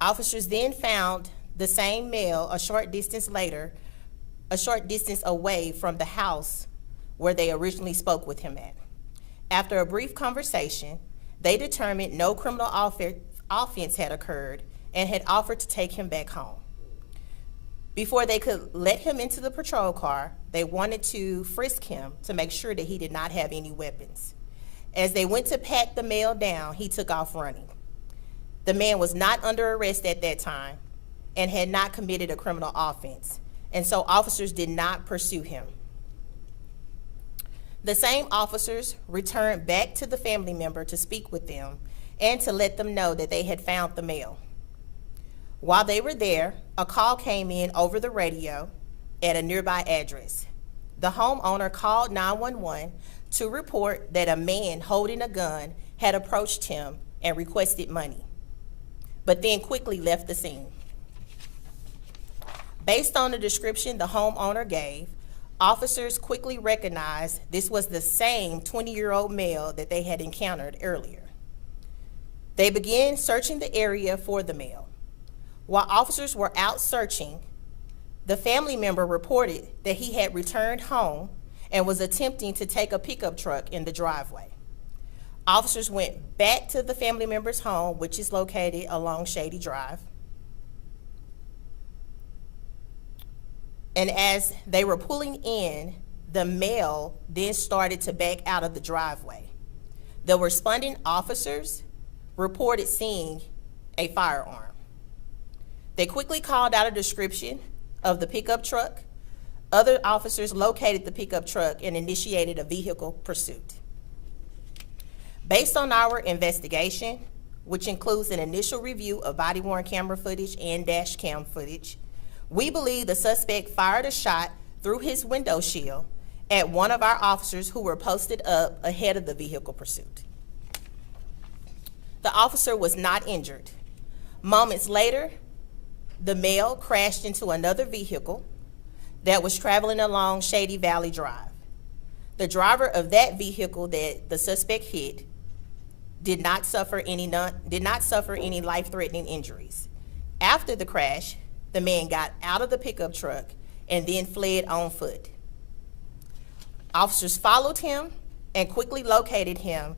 Officers then found the same male a short distance away from the house where they originally spoke with him at. After a brief conversation, they determined no criminal offense had occurred and had offered to take him back home. Before they could let him into the patrol car, they wanted to frisk him to make sure that he did not have any weapons. As they went to pat the male down, he took off running. The man was not under arrest at that time and had not committed a criminal offense, and so officers did not pursue him. The same officers returned back to the family member to speak with them and to let them know that they had found the male. While they were there, a call came in over the radio at a nearby address. The homeowner called 911 to report that a man holding a gun had approached him and requested money, but then quickly left the scene. Based on the description the homeowner gave, officers quickly recognized this was the same 20-year-old male that they had encountered earlier. They began searching the area for the male. While officers were out searching, the family member reported that he had returned home and was attempting to take a pickup truck in the driveway. Officers went back to the family member's home, which is located along Shady Drive. And as they were pulling in, the male then started to back out of the driveway. The responding officers reported seeing a firearm. They quickly called out a description of the pickup truck. Other officers located the pickup truck and initiated a vehicle pursuit. Based on our investigation, which includes an initial review of body-worn camera footage and dash cam footage, we believe the suspect fired a shot through his window shield at one of our officers who were posted up ahead of the vehicle pursuit. The officer was not injured. Moments later, the male crashed into another vehicle that was traveling along Shady Valley Drive. The driver of that vehicle that the suspect hit did not suffer any life-threatening injuries. After the crash, the man got out of the pickup truck and then fled on foot. Officers followed him and quickly located him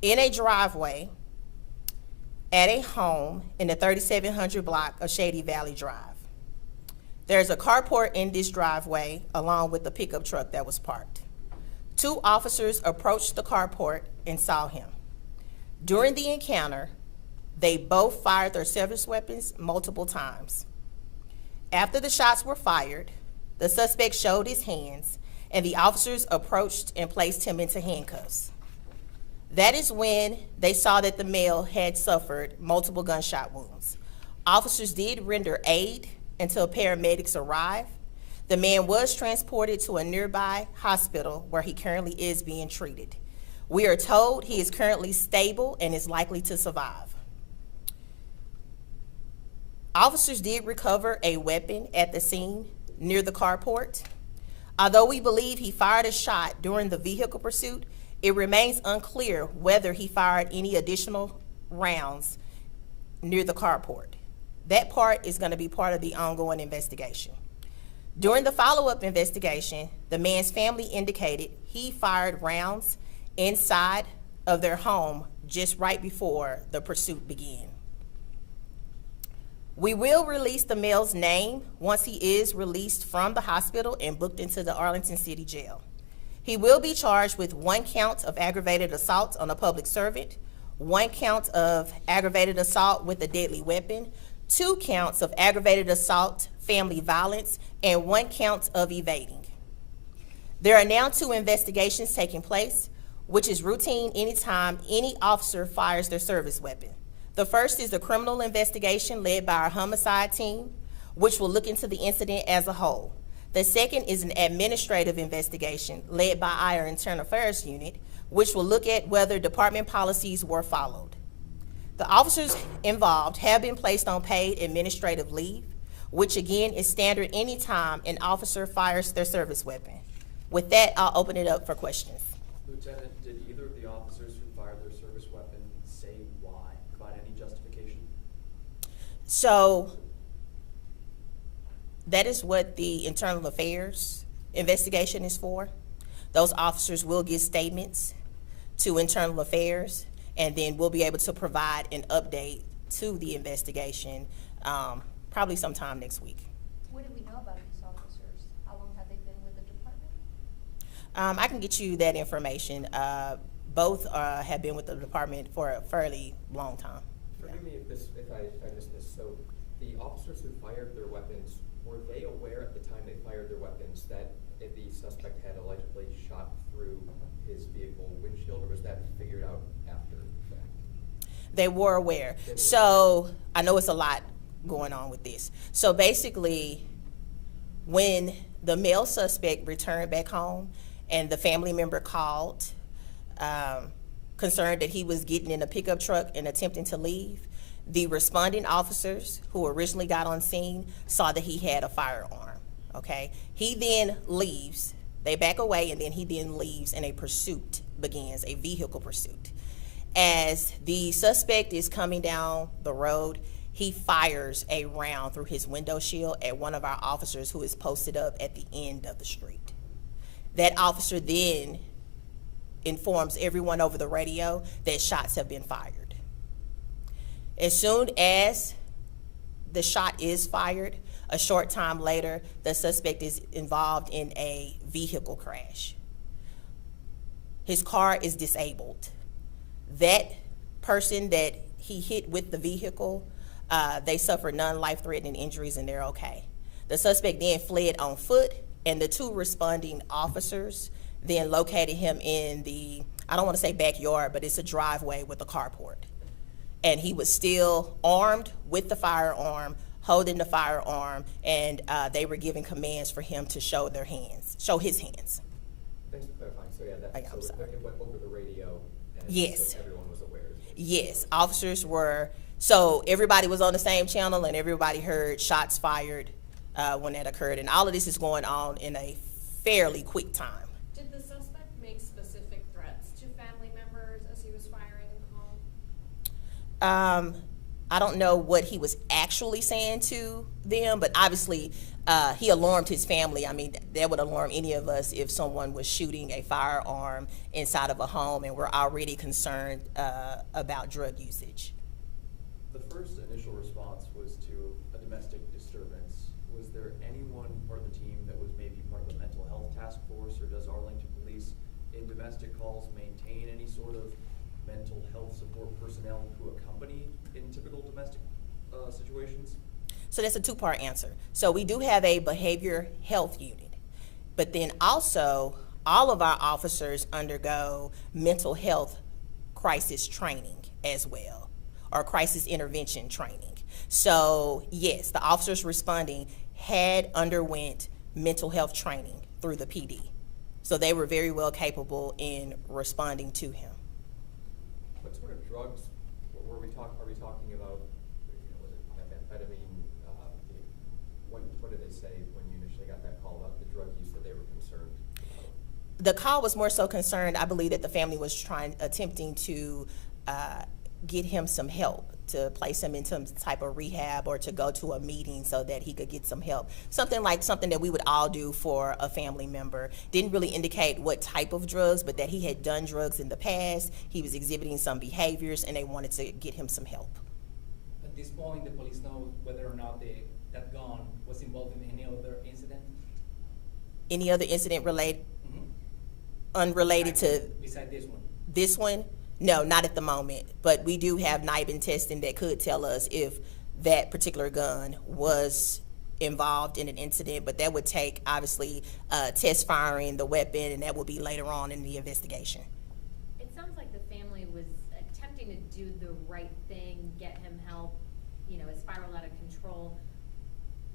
in a driveway at a home in the 3700 block of Shady Valley Drive. There's a carport in this driveway along with the pickup truck that was parked. Two officers approached the carport and saw him. During the encounter, they both fired their service weapons multiple times. After the shots were fired, the suspect showed his hands and the officers approached and placed him into handcuffs. That is when they saw that the male had suffered multiple gunshot wounds. Officers did render aid until paramedics arrived. The man was transported to a nearby hospital where he currently is being treated. We are told he is currently stable and is likely to survive. Officers did recover a weapon at the scene near the carport. Although we believe he fired a shot during the vehicle pursuit, it remains unclear whether he fired any additional rounds near the carport. That part is going to be part of the ongoing investigation. During the follow-up investigation, the man's family indicated he fired rounds inside of their home just right before the pursuit began. We will release the male's name once he is released from the hospital and booked into the Arlington City Jail. He will be charged with 1 count of aggravated assault on a public servant, 1 count of aggravated assault with a deadly weapon, 2 counts of aggravated assault, family violence, and 1 count of evading. There are now 2 investigations taking place, which is routine anytime any officer fires their service weapon. The first is a criminal investigation led by our homicide team, which will look into the incident as a whole. The second is an administrative investigation led by our Internal Affairs Unit, which will look at whether department policies were followed. The officers involved have been placed on paid administrative leave, which again is standard anytime an officer fires their service weapon. With that, I'll open it up for questions. Lieutenant, did either of the officers who fired their service weapon say why, provide any justification? So that is what the internal affairs investigation is for. Those officers will give statements to internal affairs, and then we'll be able to provide an update to the investigation probably sometime next week. What do we know about these officers? How long have they been with the department? I can get you that information. Both have been with the department for a fairly long time. Forgive me if I missed this. So the officers who fired their weapons, were they aware at the time they fired their weapons that the suspect had allegedly shot through his vehicle windshield, or was that figured out after the fact? They were aware. So I know it's a lot going on with this. So basically, when the male suspect returned back home and the family member called, concerned that he was getting in a pickup truck and attempting to leave, the responding officers who originally got on scene saw that he had a firearm, okay? He then leaves, they back away, and then he then leaves and a pursuit begins, a vehicle pursuit. As the suspect is coming down the road, he fires a round through his window shield at one of our officers who is posted up at the end of the street. That officer then informs everyone over the radio that shots have been fired. As soon as the shot is fired, a short time later, the suspect is involved in a vehicle crash. His car is disabled. That person that he hit with the vehicle, they suffered non-life-threatening injuries and they're okay. The suspect then fled on foot, and the two responding officers then located him in the, I don't want to say backyard, but it's a driveway with a carport. And he was still armed with the firearm, holding the firearm, and they were giving commands for him to show his hands. Thanks for clarifying. So yeah, I'm sorry. It went over the radio, and Yes. so everyone was aware. Yes, officers were, so everybody was on the same channel and everybody heard shots fired when that occurred. And all of this is going on in a fairly quick time. Did the suspect make specific threats to family members as he was firing in the home? I don't know what he was actually saying to them, but obviously he alarmed his family. I mean, that would alarm any of us if someone was shooting a firearm inside of a home and we're already concerned about drug usage. The first initial response was to a domestic disturbance. Was there anyone part of the team that was maybe part of the mental health task force, or does Arlington Police in domestic calls maintain any sort of mental health support personnel who accompany in typical domestic situations? So that's a two-part answer. So we do have a behavior health unit, but then also all of our officers undergo mental health crisis training as well, or crisis intervention training. So yes, the officers responding had underwent mental health training through the PD. So they were very well capable in responding to him. What sort of drugs are we talking about? Was it methamphetamine? What did they say when you initially got that call about the drug use that they were concerned about? The call was more so concerned, I believe, that the family was attempting to get him some help, to place him in some type of rehab or to go to a meeting so that he could get some help. Something that we would all do for a family member. Didn't really indicate what type of drugs, but that he had done drugs in the past, he was exhibiting some behaviors, and they wanted to get him some help. At this point, the police know whether or not that gun was involved in any other incident? Any other incident unrelated to Besides this one? this one? No, not at the moment, but we do have NIBIN testing that could tell us if that particular gun was involved in an incident, but that would take, obviously, test firing the weapon, and that will be later on in the investigation. It sounds like the family was attempting to do the right thing, get him help, it spiraled out of control.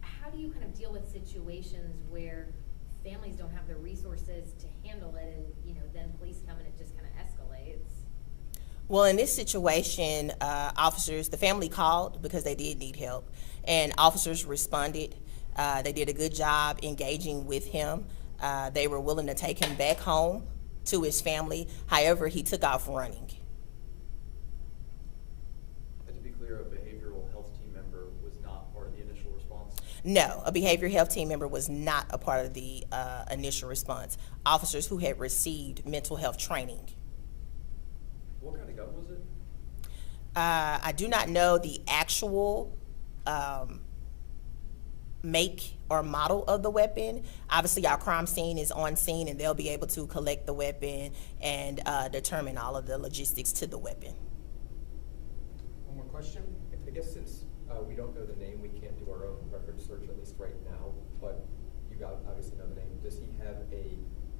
How do you kind of deal with situations where families don't have the resources to handle it and, then police come and it just kind of escalates? Well, in this situation, the family called because they did need help, and officers responded. They did a good job engaging with him. They were willing to take him back home to his family. However, he took off running. And to be clear, a behavioral health team member, No, a behavioral health team member was not a part of the initial response. Officers who had received mental health training. What kind of gun was it? I do not know the actual make or model of the weapon. Obviously, our crime scene is on scene, and they'll be able to collect the weapon and determine all of the logistics to the weapon. One more question? I guess since we don't know the name, we can't do our own record search, at least right now, but you obviously know the name. Does he have a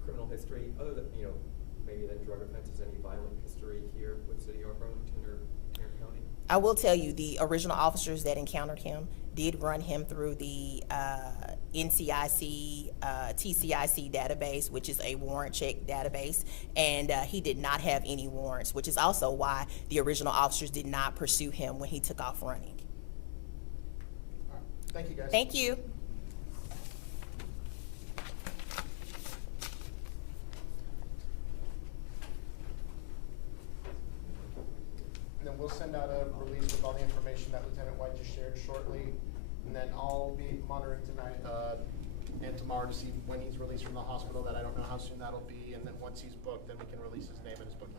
criminal history, other than, maybe than drug offenses, any violent history here with City of Arlington or Tarrant County? I will tell you, the original officers that encountered him did run him through the NCIC, TCIC database, which is a warrant check database, and he did not have any warrants, which is also why the original officers did not pursue him when he took off running. All right. Thank you, guys. Thank you. And then we'll send out a release with all the information that Lieutenant White just shared shortly. And then I'll be monitoring tonight and tomorrow to see when he's released from the hospital. That I don't know how soon that'll be. And then once he's booked, then we can release his name and his booking.